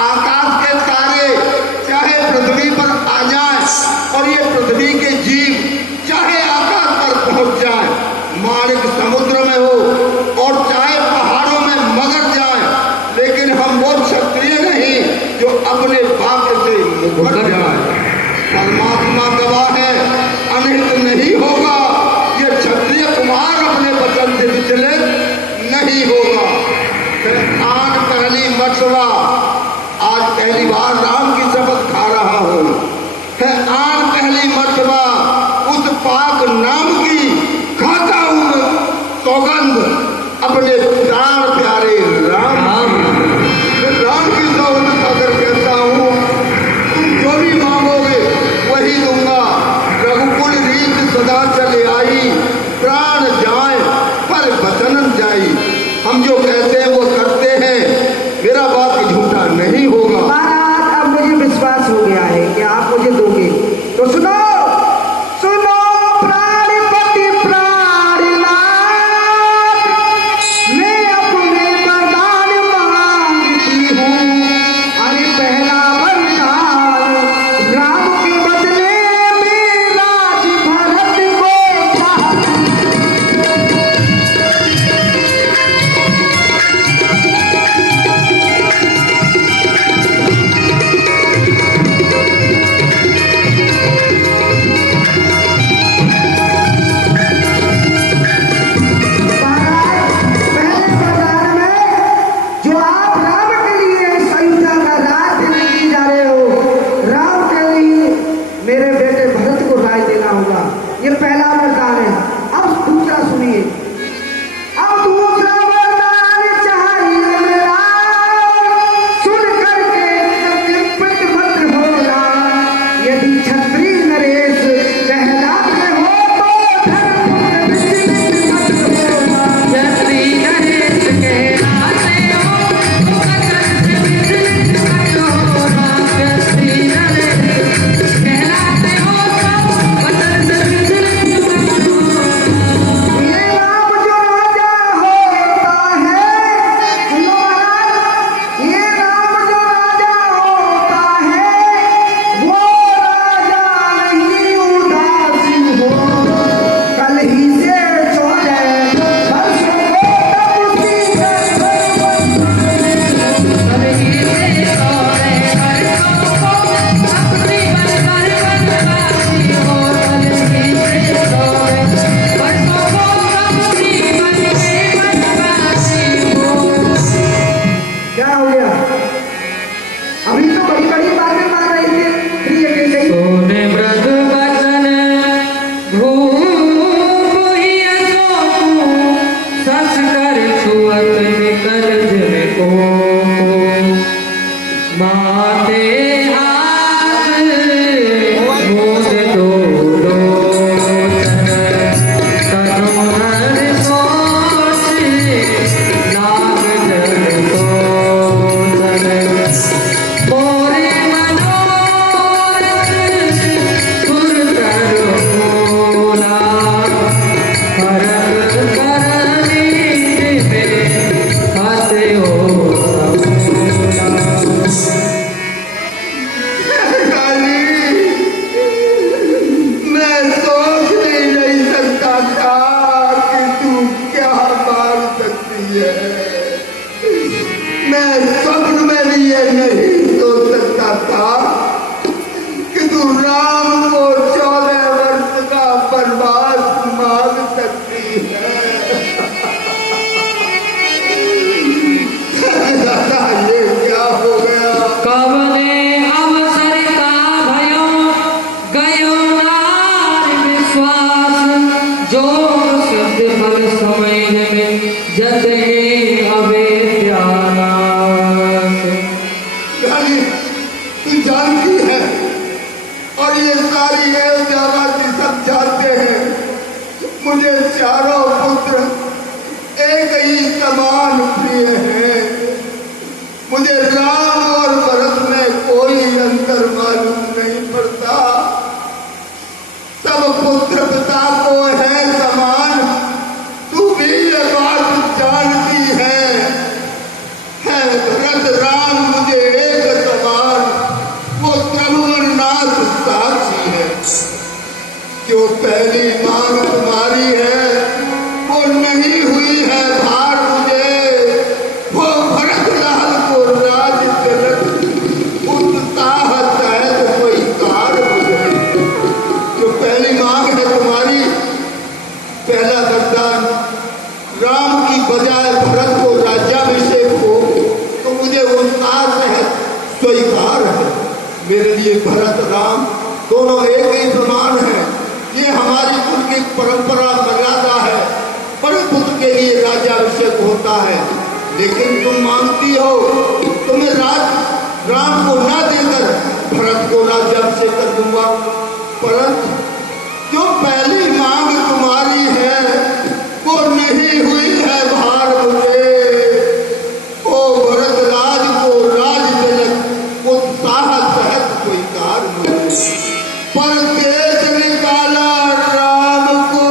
आकाश के तारे चाहे पृथ्वी पर आ जाए और ये पृथ्वी के जीव चाहे आकाश पर पहुंच जाए, माणिक समुद्र में हो और चाहे पहाड़ों में मगर जाए, लेकिन हम वो क्षत्रिय नहीं जो अपने भाग्य से मुकर जाए। परमात्मा गवाह है, अनिष्ट नहीं होगा। ये क्षत्रिय कुमार अपने वचन से विचले नहीं होगा। आन पहली मर्तबा आज पहली बार राम की शपथ खा रहा हूँ। आन पहली मर्तबा उस पाक नाम की खाता हूँ सौगंध अपने प्राण प्यारे राम की सौगंध खाकर कहता हूँ, तुम जो भी मांगोगे वही दूंगा। रघुकुल रीत सदा चले आई, प्राण जाए पर वचन जाई। हम जो कहते हैं वो करते हैं, मेरा बात झूठा नहीं होगा। महाराज अब मुझे विश्वास हो गया है कि आप मुझे दोगे, तो सुनो सुनो प्राणपति प्राणनाथ, मैं अपने वरदान मांगती हूँ। अरे पहला वरदान राम के बदले में राज भरत को चाहती। ये पहला वरदान है। अब दूसरा सुनिए। अब दूसरा वरदान चाहिए मेरा, सुन करके संकल्पित मत होना। यदि क्षत्रिय नरेश कहलाते हो तो धर्म विचलित मत होना। क्षत्रिय नरेश कहलाते हो तो धर्म विचलित मत होना। क्षत्रिय नरेश कहलाते हो तो धर्म मुझे चारों पुत्र एक ही समान प्रिय हैं। मुझे राम और भरत में कोई अंतर मालूम नहीं पड़ता। सब पुत्र पिता को है समान। तू भी ये बात जानती है भरत राम मुझे एक मेरे लिए भरत राम दोनों एक ही समान है। ये हमारी कुल की परंपरा मर्यादा है। बड़े पुत्र के लिए राज्याभिषेक होता है, लेकिन तुम मानती हो तुम्हें राम को ना देकर भरत को राज्याभिषेक कर दूंगा। परंतु जो पहली मांग तुम्हारी है वो नहीं हुई है भार मुझे। ओ भरत राज को राज जनक उत्साह सहत स्वीकार मुझे। पर देश निकाला राम को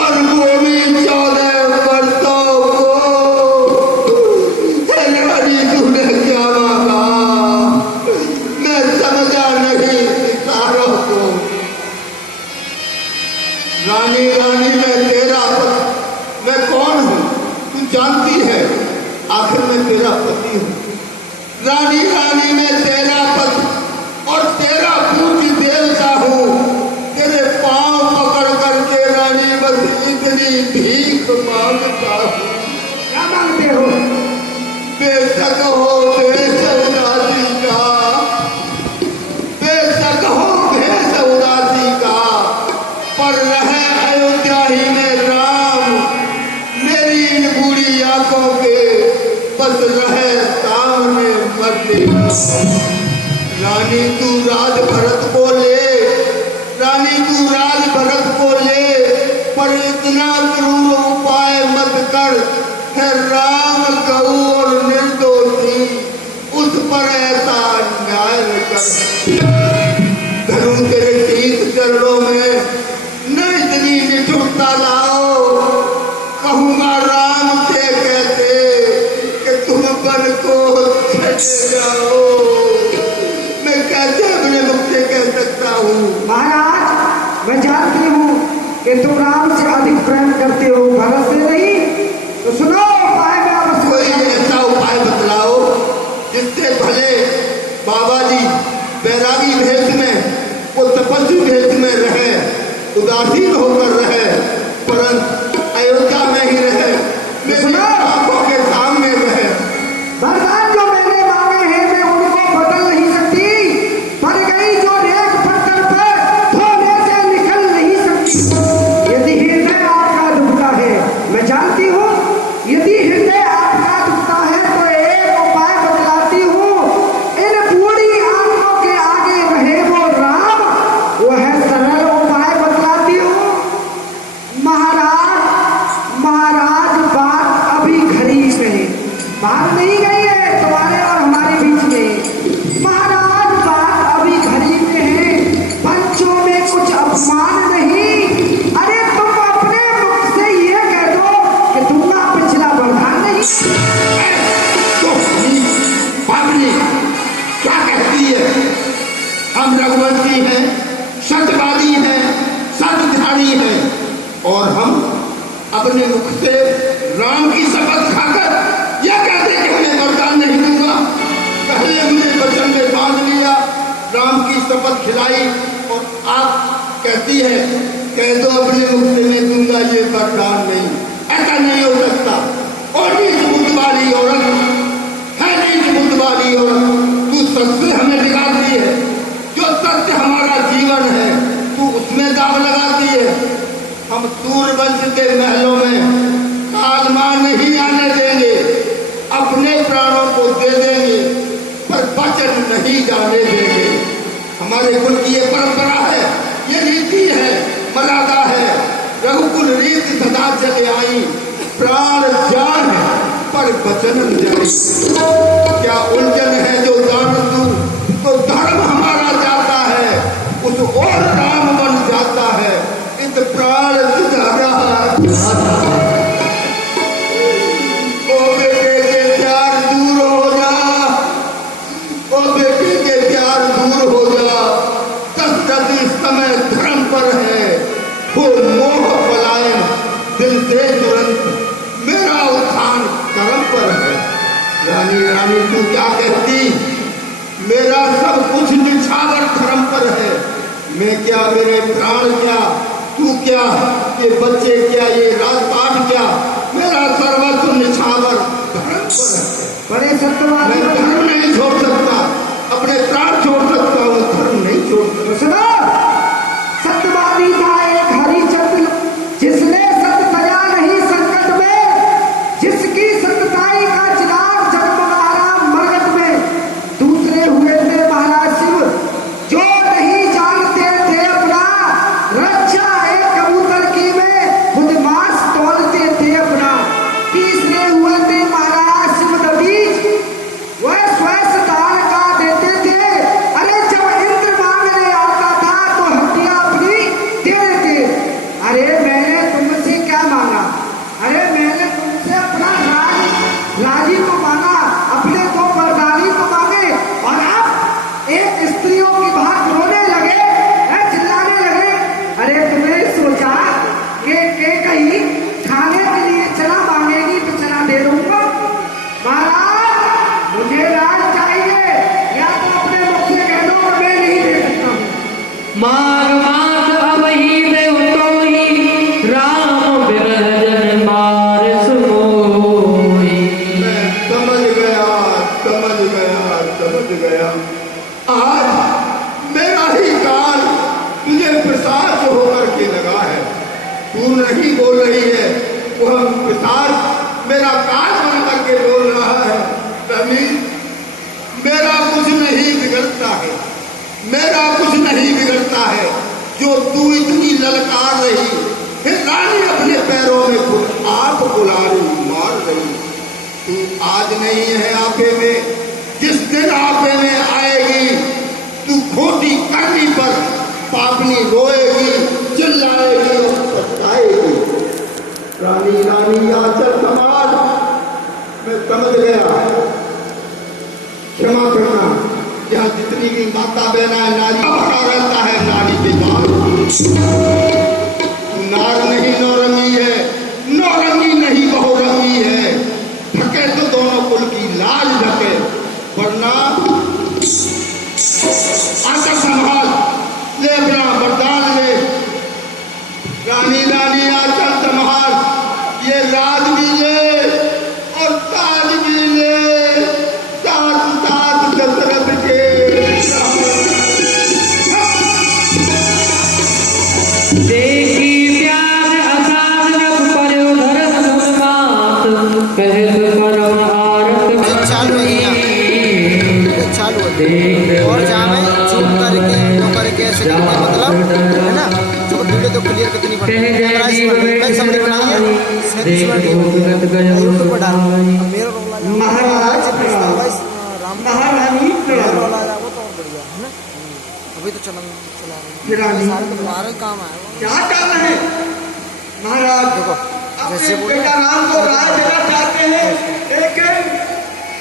और वो भी 14 वर्षों को। रानी तूने क्या मांगा मैं समझा नहीं इशारों को। रानी रानी मैं तेरा पति, मैं कौन हूँ तू जानती है, आखिर मैं तेरा पति हूँ। रानी रानी मैं तेरा पति और तेरा पूज्य देवता हूँ। तेरे पांव पकड़ करके रानी बस इतनी भीख मांगता हूँ। क्या मांगते हो? बेशक हो भेष उदासी का, बेशक हो भेष उदासी का, पर रहे अयोध्या ही में राम। मेरी इन बूढ़ी आंखों के बस रहे सामने मरते। रानी तू राज भरत को ले, रानी तू राज भरत को ले, पर इतना क्रूर उपाय मत कर है राम गऊ और निर्दोषी उस पर ऐसा अन्याय न कर। धरू तेरे शीत चरणों में न इतनी निठुरता लाओ। कहूंगा राम से कहते कि तुम बन को छटे जाओ। मैं कैसे अपने मुख से कह सकता हूँ? महाराज मैं जानती हूँ कि तुम राम से अधिक प्रेम करते हो, भरत से नहीं। तो सुनो उपाय में आप कोई ऐसा उपाय बतलाओ जिससे भले बाबा जी बैरागी भेष में वो तपस्वी भेष में रहे, उदासीन होकर रहे, परंतु अयोध्या में ही रहे, मेरी आंखों के सामने रहे। वरदान जो मैंने मांगे हैं मैं उनको बदल नहीं सकती, पर गई जो रेख पत्थर पर धोने से निकल नहीं सकती। यदि हृदय आपका दुखता है, मैं जानती हूँ, यदि हृदय आपका दुखता है तो एक उपाय बतलाती हूँ। इन बूढ़ी आंखों के आगे रहे वो राम, वो है सरल उपाय बतलाती हूँ। महाराज बात अभी घड़ी में है, बात नहीं गई है तुम्हारे और हमारे बीच में। महाराज बात अभी घड़ी में है, पंचों में कुछ अपमान नहीं। अरे तुम अपने मुख से ये कह दो कि तुमका पिछला वरदान नहीं। क्या कहती है? हम रघुवंशी हैं, सत्यवादी हैं, सत्यधारी हैं, और हम अपने मुख से राम की शपथ खाकर यह कहते कि हमें वरदान नहीं दूंगा। पहले हमने वचन में बांध लिया, राम की शपथ खिलाई, और आप कहती है कह दो अपने मुख से मैं दूंगा ये वरदान नहीं। ऐसा नहीं हो सकता। और नीच बुद्ध वाली औरत है, नीच बुद्ध वाली औरत, तू सत्य हमें बिगाड़ती है। जो सत्य हमारा जीवन है तू उसमें दाग लगाती है। हम सूर्यवंश के महलों में कालमा नहीं आने देंगे, अपने प्राणों को दे देंगे, पर वचन नहीं जाने देंगे। हमारे कुल की ये परंपरा है, ये रीति है, मर्यादा है। रघुकुल रीति सदा चले आई, प्राण जान पर वचन न जाए। क्या उलझन है जो जान दूं तो धर्म हमारा जाता है, उस और राम बन जाता है। इत प्राण सुधारा ओ बेटे के प्यार दूर हो जा, ओ बेटे के प्यार दूर हो जा। दशरथ इस समय धर्म पर है, वो मोह पलायन दिल से तुरंत, मेरा उत्थान कर्म पर है। रानी रानी तू क्या कहती? मेरा सब कुछ निछावर धर्म पर है। मैं क्या, मेरे प्राण क्या, तू क्या, ये बच्चे क्या, ये राजपाट क्या, मेरा सर्वस्व निछावर धर्म पर है। बड़े सत्यवादी मैं धर्म नहीं छोड़ सकता। अपने प्राण छोड़ सकता हूँ, धर्म नहीं छोड़ सकता। सुनो, सत्यवादी था एक हरिचंद्र, जिसने सत्य तया नहीं संकट में, जिसकी सत्यताई का चिराग जगमगाना मरकट में। दूसरे हुए थे महाराज शिव, जो नहीं जानते थे अपना रक्षा एक कबूतर की में, खुद मांस तोलते थे अपना। तीसरे हुए थे महाराज शिव दबीज, वह स्वयं दान का देते थे। अरे जब इंद्र मांगने आता था तो हड्डियां अपनी दे देते। अरे मैंने तुमसे क्या मांगा? अरे मैंने तुमसे अपना राजी को मांगा, अपने दो वरदानी को मांगे, और आप एक स्त्रियों की बात रोने लगे, चिल्लाने लगे। अरे तुमने सोचा कि कहीं खाने के लिए चना मांगेगी तो चना दे दूंगा? महाराज मुझे राज चाहिए, या तो अपने मुख से कह दो कि मैं नहीं दे सकता हूँ। मार मात अबही देव तो ही राम बिरहजन मार सुमोई। मैं समझ गया, समझ गया, समझ गया। आज मेरा ही काल तुझे पिशाच होकर के लगा है। तू नहीं बोल रही है, वह पिशाच मेरा काल बन करके बोल रहा है। रमी, मेरा कुछ नहीं बिगड़ता है, मेरा कुछ नहीं बिगड़ता है। जो तू इतनी ललकार रही, फिर रानी अपने पैरों में खुद आप बुला रही, मार रही। तू आज नहीं है आपे में, जिस दिन आपे में आएगी तू खोटी करनी पर पापनी रोएगी, चिल्लाएगी और पछताएगी। रानी रानी आचल समाज, मैं समझ गया, क्षमा करना। यहाँ जितनी भी माता बहना है, नारी पका रहता है, नारी के बाल नार नहीं नौरंगी है, नौरंगी नहीं बहुरंगी है। ढके तो दोनों कुल की लाज ढके, वरना आकर संभाल ले अपना वरदान ले। रानी रानी आकर संभाल, ये राज भी ले और ताज भी ले, साथ साथ दशरथ के। देखी प्यार असाध जब पर उधर सुन बात, कहत परम आरत चालू है यहाँ, चालू है। और जहाँ में जूम करके तो करके ऐसे करके मतलब है ना, जो वीडियो तो क्लियर कितनी कह जय जीव मैं समझ बनाइए यूट्यूब पर डाल मेरा रोला महाराज राम महारानी मेरा रोला वो तो और बढ़िया है ना। अभी तो चला रहे रानी सारे तो बाहर काम आया क्या कर रहे हैं महाराज? देखो जैसे बोले बेटा राम को राज देना चाहते हैं, लेकिन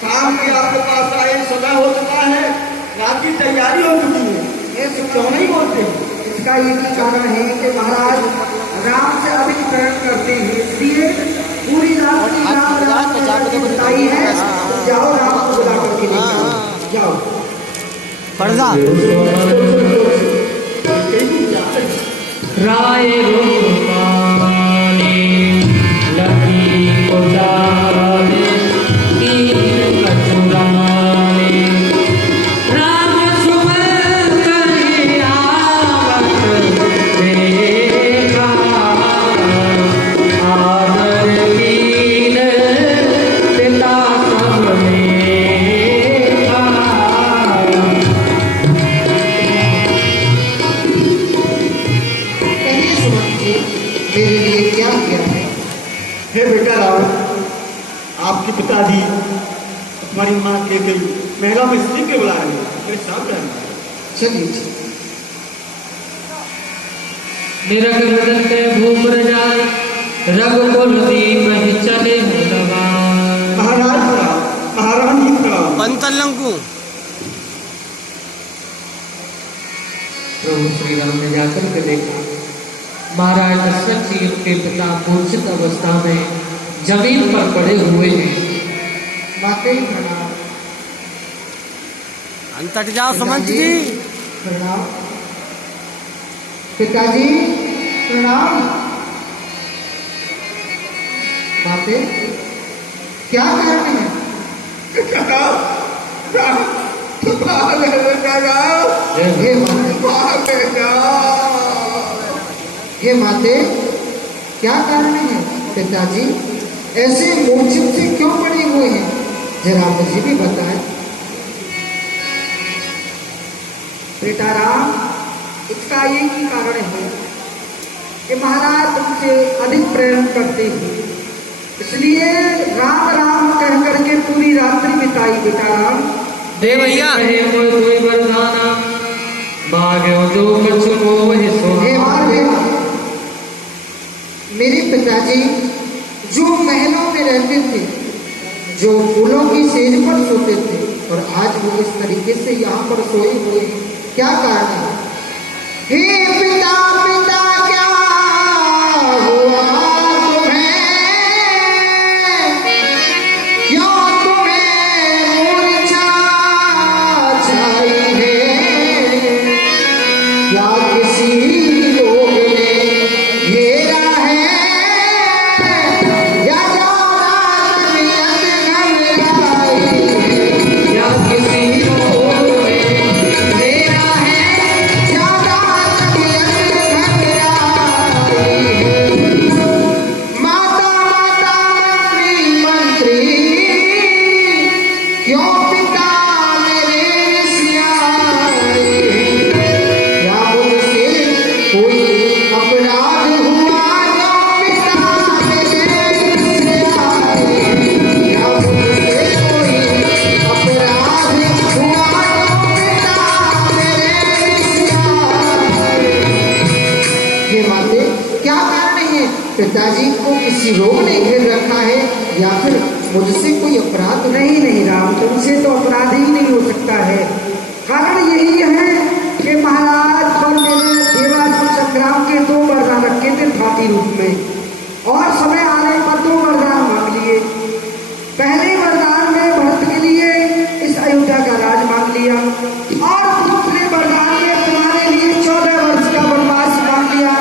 शाम के आपके पास आए, समय हो चुका है, रात की तैयारी हो चुकी है, ये सब क्यों नहीं बोलते? इसका यही कारण है कि महाराज राम से अभिकरण करते हैं, इसलिए पूरी रात की राम की बताई है। जाओ राम को बुला करके लेके जाओ। पढ़ा राय रूपानी लकी उदारे कीर कचुरानी। राम सुमर करी आवत देखा, आदर कीन पिता सबने कहिए सुमन जी, मेरे लिए क्या किया है? हे बेटा राम, आपके पिताजी तुम्हारी माँ के गई महला में स्त्री के बुला रहे हैं, मेरे साथ रहना। चलिए जी। निरग बदन पे भूप रजाई, रघुकुल दीप ही चले मुलवा। महाराज प्रणाम, महारानी प्रणाम। पंतलंकु प्रभु श्री राम ने जाकर के देखा, महाराज दशरथ जी के पिता मूर्छित अवस्था में जमीन पर पड़े हुए हैं। वाकई प्रणाम। अंतट जाओ सुमंत जी। प्रणाम पिताजी, प्रणाम। माते क्या कारण है? राम, राम, जय हो। हे माते, क्या कारण है पिताजी, ऐसे मूर्छित से क्यों पड़े हुए हैं, जरा मुझे भी बताएं। बेटा राम, इसका यही कारण है कि महाराज तुमसे अधिक प्रेम करते हैं, इसलिए राम राम कह करके पूरी रात्रि बिताई। बेटा राम, दे भैया कहे मोय कोई वरदाना, मांगो जो कछु मोहि हे सुहाना। माते, मेरे पिताजी जो महलों में रहते थे, जो फूलों की सेज पर सोते थे, और आज वो इस तरीके से यहाँ पर सोए हुए हैं, क्या कारण है? हे पिता पिता क्या हुआ तुम्हें, क्यों तुम्हें मूर्छा छाई है, क्या किसी रोग ने घेरा है, या ज्यादा तबीयत घबराई है, या किसी रोग में घेरा है, ज्यादा तबीयत घबराई है। माता माता मंत्री मंत्री, क्यों पिता मेरे सियाए, क्या मुझसे कोई अपराध हुआ जो पिता मेरे सियाए, क्या मुझसे कोई अपराध हुआ जो पिता मेरे सियाए। हे माते, क्या कारण है? पिताजी को किसी रोग ने घेर रखा है, या फिर मुझसे कोई अपराध? नहीं राम, तुमसे तो अपराध ही नहीं हो सकता है। कारण यही है कि महाराज पर मेरे देवासुर संग्राम के 2 वरदान रखे थे भांति रूप में, और समय आने पर 2 वरदान मांग लिए। पहले वरदान में भरत के लिए इस अयोध्या का राज मांग लिया, और दूसरे वरदान में तुम्हारे लिए 14 वर्ष का वनवास मांग लिया।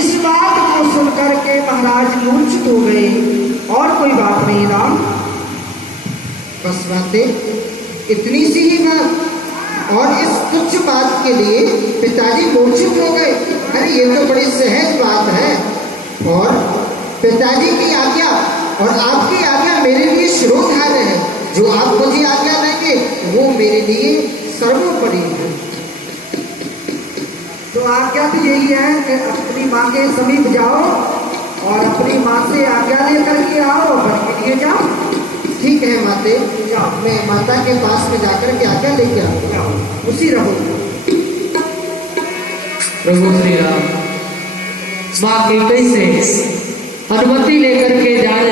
इस बात को सुनकर के महाराज मूर्छित हो गए, और कोई बात नहीं राम। बस बातें, इतनी सी ही बात, और इस तुच्छ बात के लिए पिताजी मूर्छित हो गए? अरे ये तो बड़ी सहज बात है, और पिताजी की आज्ञा और आपकी आज्ञा मेरे लिए शिरोधार्य है। जो आप मुझे आज्ञा देंगे वो मेरे लिए सर्वोपरि है। तो आज्ञा तो यही है कि अपनी माँ के समीप जाओ और अपनी माँ से आज्ञा लेकर के आओ और वर के लिए जाओ। ठीक है माते, जाओ, मैं माता के पास में जाकर के आज्ञा लेके आओ। जाओ, उसी रहो। प्रभु श्री राम माँ की कैसे अनुमति लेकर के जाए